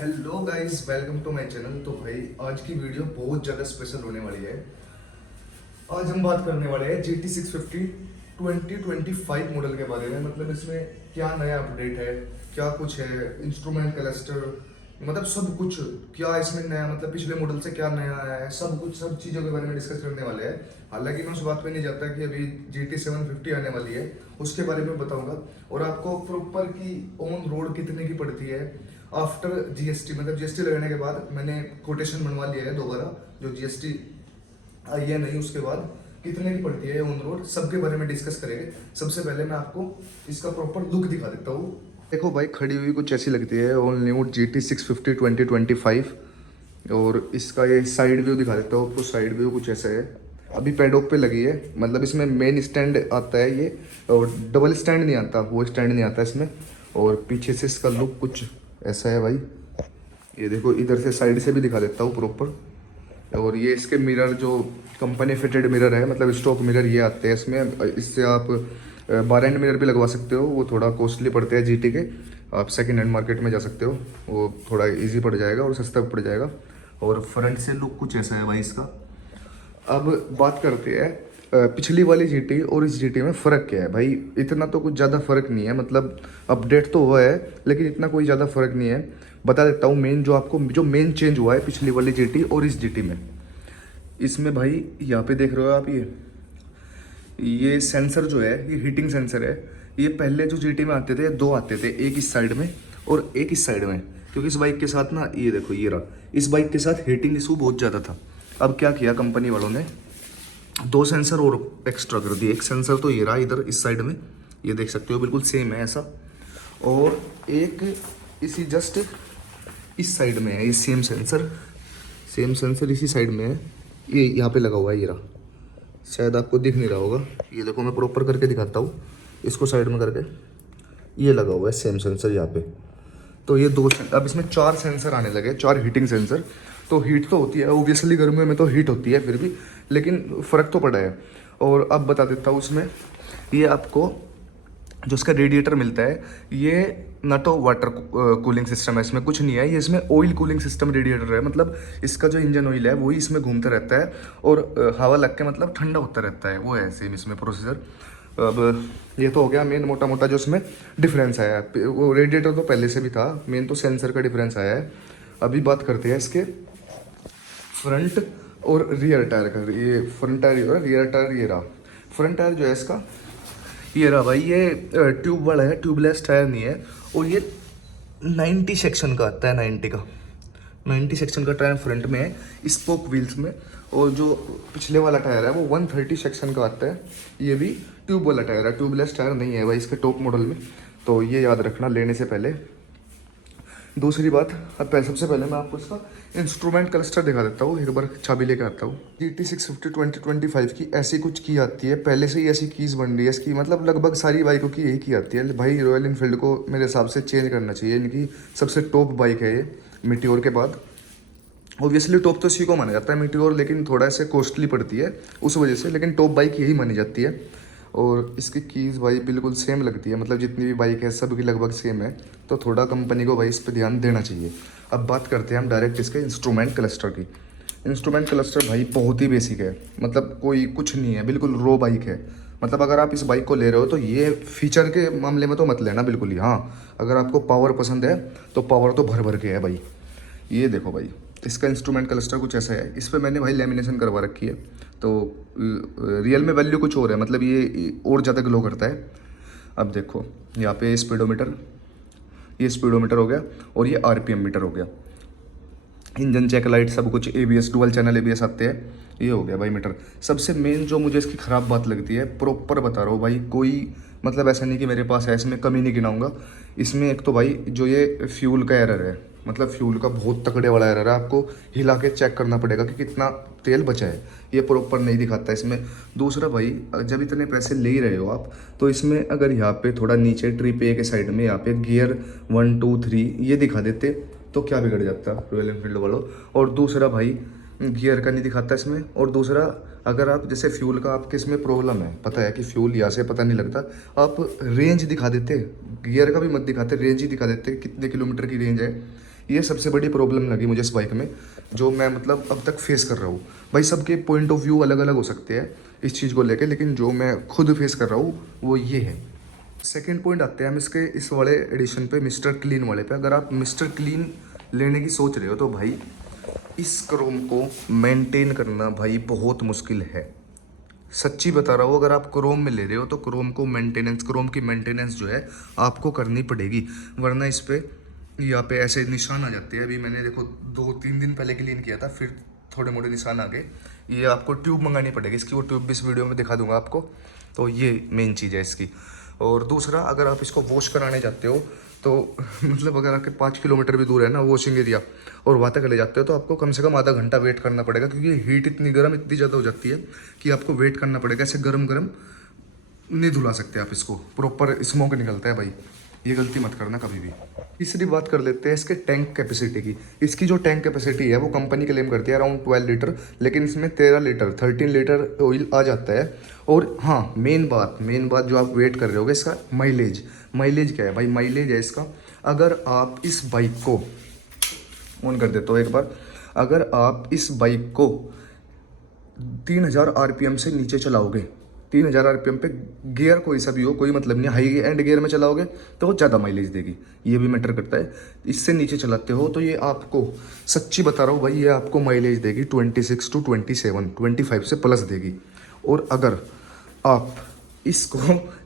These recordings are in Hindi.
Hello guys, welcome to my channel. तो भाई आज की वीडियो बहुत ज़्यादा स्पेशल होने वाली है। आज हम बात करने वाले हैं GT650 2025 मॉडल के बारे में। मतलब इसमें क्या नया अपडेट है, क्या कुछ है, इंस्ट्रूमेंट क्लस्टर, मतलब सब कुछ क्या इसमें नया, मतलब पिछले मॉडल से क्या नया आया है, सब कुछ सब चीज़ों के बारे में डिस्कस करने वाले हैं। हालांकि मैं उस बात पे नहीं जाता कि अभी GT750 आने वाली है, उसके बारे में बताऊंगा। और आपको प्रॉपर की ऑन रोड कितने की पड़ती है आफ्टर GST, मतलब GST लगाने के बाद मैंने कोटेशन बनवा लिया है दोबारा, जो GST आई है नहीं उसके बाद कितने की पड़ती है ऑन रोड, सबके बारे में डिस्कस करेंगे। सबसे पहले मैं आपको इसका प्रॉपर लुक दिखा देता हूँ। देखो भाई, खड़ी हुई कुछ ऐसी लगती है ऑल न्यू GT650 2025। और इसका ये साइड व्यू दिखा देता हूँ आपको। साइड व्यू कुछ ऐसा है, अभी पैडॉक पे लगी है। मतलब इसमें मेन स्टैंड आता है ये, और डबल स्टैंड नहीं आता, वो स्टैंड नहीं आता इसमें। और पीछे से इसका लुक कुछ ऐसा है भाई। ये देखो, इधर से साइड से भी दिखा देता हूँ प्रॉपर। और ये इसके मिरर जो कंपनी फिटेड मिरर है, मतलब स्टॉक मिरर ये आते हैं इसमें। इससे आप 12 इंच मिरर भी लगवा सकते हो, वो थोड़ा कॉस्टली पड़ते हैं GT के। आप सेकेंड हैंड मार्केट में जा सकते हो, वो थोड़ा इजी पड़ जाएगा और सस्ता भी पड़ जाएगा। और फ्रंट से लुक कुछ ऐसा है भाई इसका। अब बात करते हैं पिछली वाली GT और इस GT में फ़र्क क्या है भाई। इतना तो कुछ ज़्यादा फ़र्क नहीं है, मतलब अपडेट तो हुआ है लेकिन इतना कोई ज़्यादा फ़र्क नहीं है। बता देता हूँ मेन जो आपको, जो मेन चेंज हुआ है पिछली वाली GT और इस GT में। इसमें भाई यहाँ पे देख रहे हो आप, ये सेंसर जो है, ये हीटिंग सेंसर है। ये पहले जो GT में आते थे, दो आते थे, एक इस साइड में और एक इस साइड में। क्योंकि इस बाइक के साथ ना, ये देखो ये रहा, इस बाइक के साथ हीटिंग इशू बहुत ज़्यादा था। अब क्या किया कंपनी वालों ने, दो सेंसर और एक्स्ट्रा कर दिए। एक सेंसर तो ये रहा इधर इस साइड में, ये देख सकते हो बिल्कुल सेम है ऐसा। और एक इसी जस्ट इस साइड में है, ये सेम सेंसर इसी साइड में है। ये यहाँ पे लगा हुआ है, ये रहा। शायद आपको दिख नहीं रहा होगा, ये देखो मैं प्रॉपर करके दिखाता हूँ इसको साइड में करके। ये लगा हुआ है सेम सेंसर यहाँ पे। तो ये दो, अब इसमें चार सेंसर आने लगे, चार हीटिंग सेंसर। तो हीट तो होती है ओबियसली, गर्मियों में तो हीट होती है फिर भी, लेकिन फ़र्क तो पड़ा है। और अब बता देता हूँ उसमें, ये आपको जो इसका रेडिएटर मिलता है, ये ना तो वाटर कूलिंग सिस्टम है, इसमें कुछ नहीं है। ये इसमें ऑयल कूलिंग सिस्टम रेडिएटर है। मतलब इसका जो इंजन ऑयल है वही इसमें घूमता रहता है और हवा लग के मतलब ठंडा होता रहता है, वो है सेम इसमें प्रोसीजर। अब ये तो हो गया मेन मोटा मोटा जो इसमें डिफरेंस आया है। वो रेडिएटर तो पहले से भी था, मेन तो सेंसर का डिफरेंस आया है। अभी बात करते हैं इसके फ्रंट और रियर टायर का। ये फ्रंट टायर और रियर टायर, ये रहा फ्रंट टायर जो है इसका, ये रहा भाई। ये ट्यूब वाला है, ट्यूबलेस टायर नहीं है। और ये 90 सेक्शन का आता है, 90 सेक्शन का टायर फ्रंट में है स्पोक व्हील्स में। और जो पिछले वाला टायर है वो 130 सेक्शन का आता है। ये भी ट्यूब वाला टायर है, ट्यूबलेस टायर नहीं है भाई इसके टॉप मॉडल में। तो ये याद रखना लेने से पहले। दूसरी बात, अब सबसे पहले मैं आपको इसका इंस्ट्रूमेंट क्लस्टर दिखा देता हूँ। एक बार चाबी लेकर आता हूँ। GT650 2025 की ऐसी कुछ की आती है, पहले से ही ऐसी कीज़ बन रही है इसकी। मतलब लगभग सारी बाइकों की यही की आती है भाई। रॉयल इनफील्ड को मेरे हिसाब से चेंज करना चाहिए, इनकी सबसे टॉप बाइक है ये मीटियोर के बाद। ऑब्वियसली टॉप तो इसी को माना जाता है मीटियोर, लेकिन थोड़ा ऐसे कॉस्टली पड़ती है उस वजह से, लेकिन टॉप बाइक यही मानी जाती है। और इसकी कीज़ भाई बिल्कुल सेम लगती है, मतलब जितनी भी बाइक है सबकी लगभग सेम है। तो थोड़ा कंपनी को भाई इस पर ध्यान देना चाहिए। अब बात करते हैं हम डायरेक्ट इसके इंस्ट्रूमेंट क्लस्टर की। इंस्ट्रूमेंट क्लस्टर भाई बहुत ही बेसिक है, मतलब कोई कुछ नहीं है, बिल्कुल रो बाइक है। मतलब अगर आप इस बाइक को ले रहे हो तो ये फीचर के मामले में तो मत लेना बिल्कुल ही। हाँ, अगर आपको पावर पसंद है तो पावर तो भर भर के है भाई। ये देखो भाई, इसका इंस्ट्रूमेंट क्लस्टर कुछ ऐसा है। इस पर मैंने भाई लेमिनेशन करवा रखी है, तो रियल में वैल्यू कुछ और है, मतलब ये और ज़्यादा ग्लो करता है। अब देखो यहाँ पे स्पीडोमीटर, ये स्पीडोमीटर हो गया और ये RPM मीटर हो गया। इंजन चेक लाइट सब कुछ, ABS डुअल चैनल ABS आते हैं, ये हो गया भाई मीटर। सबसे मेन जो मुझे इसकी ख़राब बात लगती है, प्रॉपर बता रहा हूँ भाई, कोई मतलब ऐसा नहीं कि मेरे पास है, इसमें कमी नहीं गिनाऊंगा। इसमें एक तो भाई जो ये फ्यूल का एरर है, मतलब फ्यूल का बहुत तकड़े वाला एरर है। आपको हिला के चेक करना पड़ेगा कि कितना तेल बचा है, ये प्रॉपर नहीं दिखाता इसमें। दूसरा भाई, जब इतने पैसे ले ही रहे हो आप, तो इसमें अगर यहाँ पे थोड़ा नीचे ट्रिप A के साइड में यहाँ पे गियर 1 2 3 ये दिखा देते तो क्या बिगड़ जाता रॉयल एनफील्ड वालों। और दूसरा भाई, गियर का नहीं दिखाता इसमें। और दूसरा, अगर आप जैसे फ्यूल का आपके इसमें प्रॉब्लम है, पता है कि फ्यूल यहाँ से पता नहीं लगता, आप रेंज दिखा देते, गियर का भी मत दिखाते, रेंज ही दिखा देते कितने किलोमीटर की रेंज है। ये सबसे बड़ी प्रॉब्लम लगी मुझे इस बाइक में, जो मैं मतलब अब तक फेस कर रहा हूँ। भाई सबके पॉइंट ऑफ व्यू अलग अलग हो सकते हैं इस चीज़ को लेकर, लेकिन जो मैं खुद फेस कर रहा हूँ वो ये है। सेकेंड पॉइंट आते हैं हम इसके इस वाले एडिशन पे, मिस्टर क्लीन वाले पे। अगर आप मिस्टर क्लीन लेने की सोच रहे हो तो भाई इस क्रोम को मेंटेन करना भाई बहुत मुश्किल है। सच्ची बता रहा हूँ, अगर आप क्रोम में ले रहे हो तो क्रोम की मेंटेनेंस जो है आपको करनी पड़ेगी, वरना इस पे यहाँ पे ऐसे निशान आ जाते हैं। अभी मैंने देखो 2-3 दिन पहले क्लीन किया था, फिर थोड़े मोटे निशान आ गए। ये आपको ट्यूब मंगानी पड़ेगी इसकी, वो ट्यूब भी इस वीडियो में दिखा दूंगा आपको। तो ये मेन चीज़ है इसकी। और दूसरा, अगर आप इसको वॉश कराने जाते हो तो मतलब अगर आपके 5 किलोमीटर भी दूर है ना वॉशिंग एरिया, और वहाँ तक ले जाते हो तो आपको कम से कम आधा घंटा वेट करना पड़ेगा, क्योंकि हीट इतनी ज़्यादा हो जाती है कि आपको वेट करना पड़ेगा। ऐसे गरम नहीं धुला सकते आप इसको, प्रॉपर स्मोक निकलता है भाई, ये गलती मत करना कभी भी। तीसरी बात कर लेते हैं इसके टैंक कैपेसिटी की। इसकी जो टैंक कैपेसिटी है वो कंपनी क्लेम करती है अराउंड 12 लीटर, लेकिन इसमें 13 लीटर ऑयल आ जाता है। और हाँ, मेन बात जो आप वेट कर रहे होगे, इसका माइलेज क्या है भाई? माइलेज है इसका, अगर आप इस बाइक को ऑन कर देते हो एक बार, अगर आप इस बाइक को 3000 RPM से नीचे चलाओगे, 3000 RPM पे, गियर कोई सा भी हो कोई मतलब नहीं, हाई एंड गियर में चलाओगे तो वो ज़्यादा माइलेज देगी, ये भी मैटर करता है। इससे नीचे चलाते हो तो ये आपको, सच्ची बता रहा हूँ भाई, ये आपको माइलेज देगी 26 to 27, 25 से प्लस देगी। और अगर आप इसको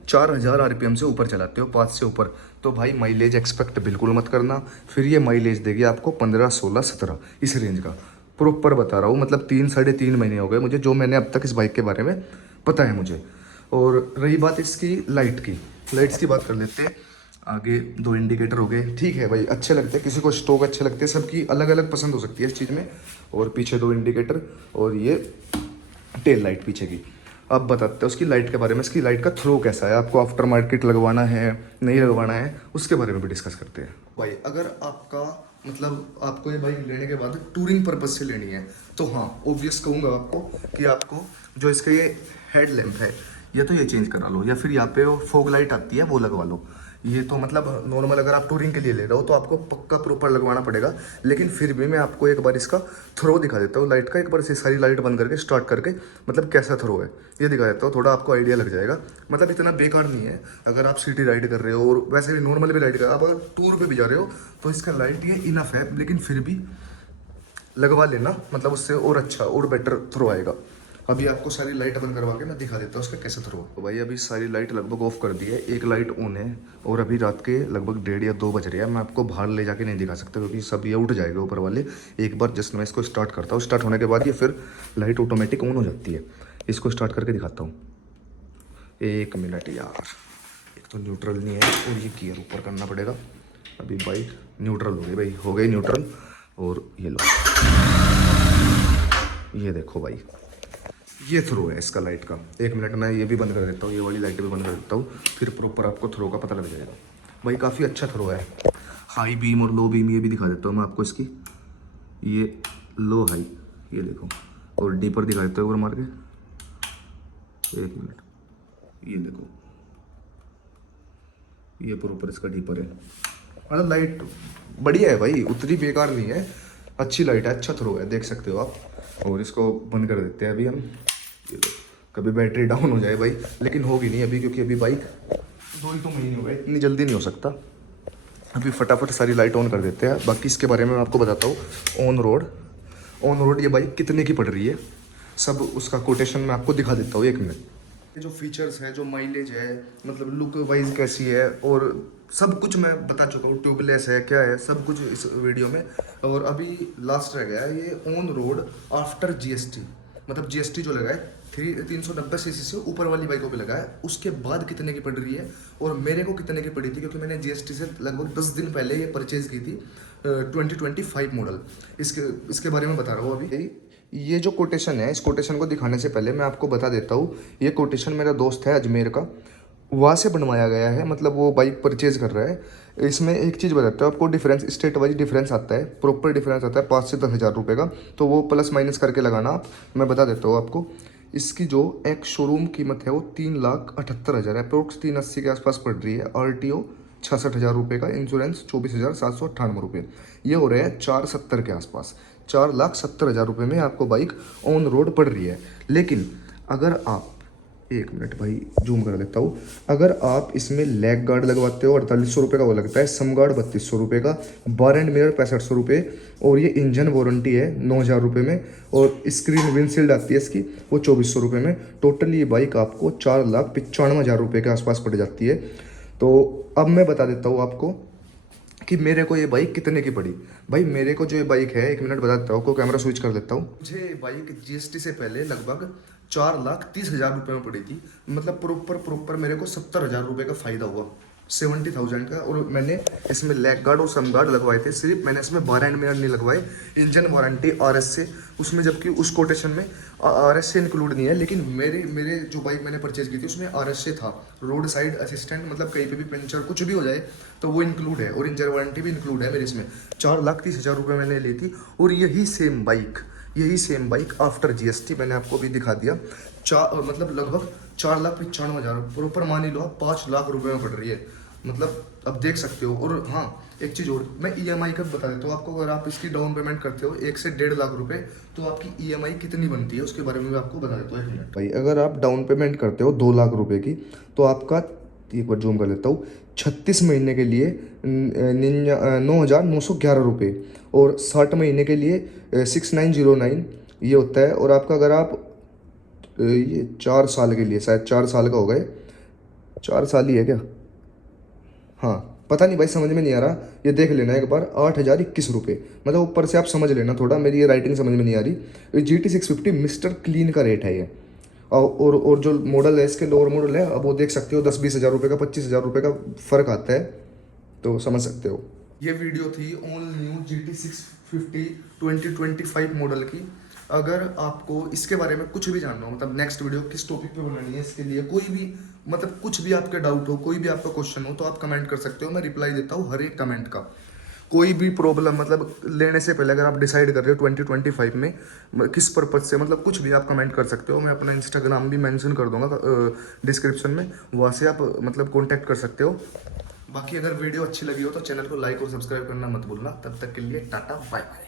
4000 RPM से ऊपर चलाते हो, 5 से ऊपर, तो भाई माइलेज एक्सपेक्ट बिल्कुल मत करना। फिर ये माइलेज देगी आपको 15, 16, 17 इस रेंज का। प्रॉपर बता रहा हूँ, मतलब 3-3.5 महीने हो गए मुझे, जो मैंने अब तक इस बाइक के बारे में पता है मुझे। और रही बात इसकी लाइट्स की बात कर लेते हैं। आगे 2 इंडिकेटर हो गए, ठीक है भाई, अच्छे लगते हैं, किसी को स्टोक अच्छे लगते हैं, सबकी अलग अलग पसंद हो सकती है इस चीज़ में। और पीछे 2 इंडिकेटर और ये टेल लाइट पीछे की। अब बताते हैं उसकी लाइट के बारे में, इसकी लाइट का थ्रो कैसा है, आपको आफ्टर मार्केट लगवाना है नहीं लगवाना है, उसके बारे में भी डिस्कस करते हैं। भाई अगर आपका मतलब आपको ये बाइक लेने के बाद टूरिंग पर्पज से लेनी है तो हाँ, ऑब्वियस कहूँगा आपको कि आपको जो इसका ये हेड लैम्प है, या तो ये चेंज करा लो, या फिर यहाँ पे वो फॉग लाइट आती है वो लगवा लो। ये तो मतलब नॉर्मल अगर आप टूरिंग के लिए ले रहे हो तो आपको पक्का प्रॉपर लगवाना पड़ेगा, लेकिन फिर भी मैं आपको एक बार इसका थ्रो दिखा देता हूँ लाइट का। एक बार से सारी लाइट बंद करके स्टार्ट करके मतलब कैसा थ्रो है ये दिखा देता हूँ, थोड़ा आपको आइडिया लग जाएगा। मतलब इतना बेकार नहीं है, अगर आप सिटी राइड कर रहे हो और वैसे भी नॉर्मल भी राइड कर, आप अगर टूर पर भी जा रहे हो तो इसका लाइट ये इनफ है, लेकिन फिर भी लगवा लेना, मतलब उससे और अच्छा और बेटर थ्रो आएगा। अभी आपको सारी लाइट बंद करवा के मैं दिखा देता हूँ उसका कैसे थ्रो। तो भाई अभी सारी लाइट लगभग ऑफ कर दी है, एक लाइट ऑन है, और अभी रात के लगभग 1:30 या 2 बज रहे हैं। मैं आपको बाहर ले जाके नहीं दिखा सकता क्योंकि सब ये उठ जाएगा ऊपर वाले। एक बार जस्ट मैं इसको स्टार्ट करता हूँ, स्टार्ट होने के बाद ये फिर लाइट ऑटोमेटिक ऑन हो जाती है। इसको स्टार्ट करके दिखाता हूँ, 1 मिनट यार। एक तो न्यूट्रल नहीं है और ये गियर ऊपर करना पड़ेगा। अभी बाइक न्यूट्रल हो गई भाई, हो गई न्यूट्रल। और ये लो, ये देखो भाई, ये थ्रो है इसका लाइट का। 1 मिनट में ये भी बंद कर देता हूँ, ये वाली लाइट भी बंद कर देता हूँ, फिर प्रॉपर आपको थ्रो का पता लग जाएगा। भाई काफ़ी अच्छा थ्रो है। हाई बीम और लो बीम ये भी दिखा देता हूँ मैं आपको इसकी, ये लो हाई, ये देखो, और डीपर दिखा देता हूँ एक बार मार के, 1 मिनट, ये देखो, ये प्रॉपर इसका डीपर है। मतलब लाइट बढ़िया है भाई, उतनी बेकार नहीं है, अच्छी लाइट है, अच्छा थ्रो है, देख सकते हो आप। और इसको बंद कर देते हैं अभी हम, ये लो, कभी बैटरी डाउन हो जाए भाई, लेकिन होगी नहीं अभी, क्योंकि अभी बाइक 2 ही तो महीने हो गए, इतनी जल्दी नहीं हो सकता। अभी फटाफट सारी लाइट ऑन कर देते हैं। बाकी इसके बारे में मैं आपको बताता हूँ। ऑन रोड ये बाइक कितने की पड़ रही है, सब उसका कोटेशन मैं आपको दिखा देता हूँ 1 मिनट। जो फीचर्स है, जो माइलेज है, मतलब लुक वाइज कैसी है, और सब कुछ मैं बता चुका हूँ। ट्यूबलेस है क्या है, सब कुछ इस वीडियो में। और अभी लास्ट रह गया है ये ऑन रोड आफ्टर GST, मतलब GST जो लगा है 390 सीसी से ऊपर वाली बाइकों पे लगा है, उसके बाद कितने की पड़ रही है और मेरे को कितने की पड़ी थी, क्योंकि मैंने GST से लगभग 10 दिन पहले ये परचेज़ की थी 2025 मॉडल। इसके बारे में बता रहा हूँ अभी। ये जो कोटेशन है, इस कोटेशन को दिखाने से पहले मैं आपको बता देता हूँ, ये कोटेशन मेरा दोस्त है अजमेर का, वहाँ से बनवाया गया है, मतलब वो बाइक परचेज़ कर रहा है। इसमें एक चीज़ बताता हूँ आपको, डिफरेंस स्टेट वाइज डिफरेंस आता है, प्रॉपर डिफरेंस आता है 5 से 10 हज़ार रुपये का, तो वो प्लस माइनस करके लगाना आप। मैं बता देता हूँ आपको, इसकी जो एक शोरूम कीमत है वो 3,78,000 है, अप्रोक्स 380 के आसपास पड़ रही है। RTO ₹66,000 का, इंश्योरेंस ₹24,798। ये हो रहा है 470 के आसपास, ₹4,70,000 में आपको बाइक ऑन रोड पड़ रही है। लेकिन अगर आप, एक मिनट भाई जूम कर देता हूँ, अगर आप इसमें लेग गार्ड लगवाते हो ₹4800 का वो लगता है, सम गार्ड ₹3200 का, बार एंड मिरर ₹6500, और ये इंजन वारंटी है ₹9000 में, और स्क्रीन विंडशील्ड आती है इसकी वो ₹2400 में। टोटल ये बाइक आपको ₹4,95,000 के आसपास पड़ जाती है। तो अब मैं बता देता हूँ आपको कि मेरे को ये बाइक कितने की पड़ी। भाई मेरे को जो ये बाइक है, एक मिनट बता देता हूँ आपको, कैमरा स्विच कर देता हूँ। मुझे ये बाइक जीएसटी से पहले लगभग ₹4,30,000 में पड़ी थी। मतलब प्रॉपर मेरे को ₹70,000 का फ़ायदा हुआ, 70,000 का। और मैंने इसमें लेग गार्ड और सम गार्ड लगवाए थे, सिर्फ मैंने इसमें बार एंड मिरर नहीं लगवाए। इंजन वारंटी आरएस से, उसमें जबकि उस कोटेशन में आरएस से इंक्लूड नहीं है, लेकिन मेरे जो बाइक मैंने परचेज की थी उसमें आरएस से था, रोड साइड असिस्टेंट, मतलब कहीं पे भी पंचर कुछ भी हो जाए तो वो इंक्लूड है, और इंजन वारंटी भी इंक्लूड है मेरे इसमें। ₹4,30,000 मैंने ली थी। और यही सेम बाइक आफ्टर जीएसटी मैंने आपको भी दिखा दिया, मतलब लगभग ₹4,95,000, प्रॉपर मान ही लो आप ₹5,00,000 में पड़ रही है। मतलब अब देख सकते हो। और हाँ, एक चीज़ और मैं ईएमआई का बता देता हूँ आपको। अगर आप इसकी डाउन पेमेंट करते हो 1 से ₹1.5 लाख, तो आपकी ईएमआई कितनी बनती है उसके बारे में मैं आपको बता देता हूँ। 1 मिनट भाई, अगर आप डाउन पेमेंट करते हो ₹2,00,000 की, तो आपका, एक बार जूम कर लेता हूँ, 36 महीने के लिए ₹9,911, और 60 महीने के लिए 6909 ये होता है। और आपका अगर आप ये 4 साल के लिए, शायद 4 साल का हो गए, 4 साल ही है क्या, हाँ पता नहीं भाई, समझ में नहीं आ रहा, ये देख लेना एक बार। ₹8,021, मतलब ऊपर से आप समझ लेना थोड़ा, मेरी ये राइटिंग समझ में नहीं आ रही। ये GT650 मिस्टर क्लीन का रेट है ये। और जो मॉडल है इसके, लोअर मॉडल है, अब वो देख सकते हो 10-20 हज़ार का, 25 हज़ार का फ़र्क आता है, तो समझ सकते हो। ये वीडियो थी ऑल न्यू GT650 2025 मॉडल की। अगर आपको इसके बारे में कुछ भी जानना हो, मतलब नेक्स्ट वीडियो किस टॉपिक पे बनानी है, इसके लिए कोई भी, मतलब कुछ भी आपके डाउट हो, कोई भी आपका क्वेश्चन हो, तो आप कमेंट कर सकते हो, मैं रिप्लाई देता हूँ हर एक कमेंट का। कोई भी प्रॉब्लम, मतलब लेने से पहले अगर आप डिसाइड कर रहे हो 2025 में किस पर्पज से, मतलब कुछ भी आप कमेंट कर सकते हो। मैं अपना इंस्टाग्राम भी मेंशन कर दूंगा डिस्क्रिप्शन में, वहाँ से आप मतलब कांटेक्ट कर सकते हो। बाकी अगर वीडियो अच्छी लगी हो तो चैनल को लाइक और सब्सक्राइब करना मत भूलना। तब तक के लिए टाटा बाय बाय।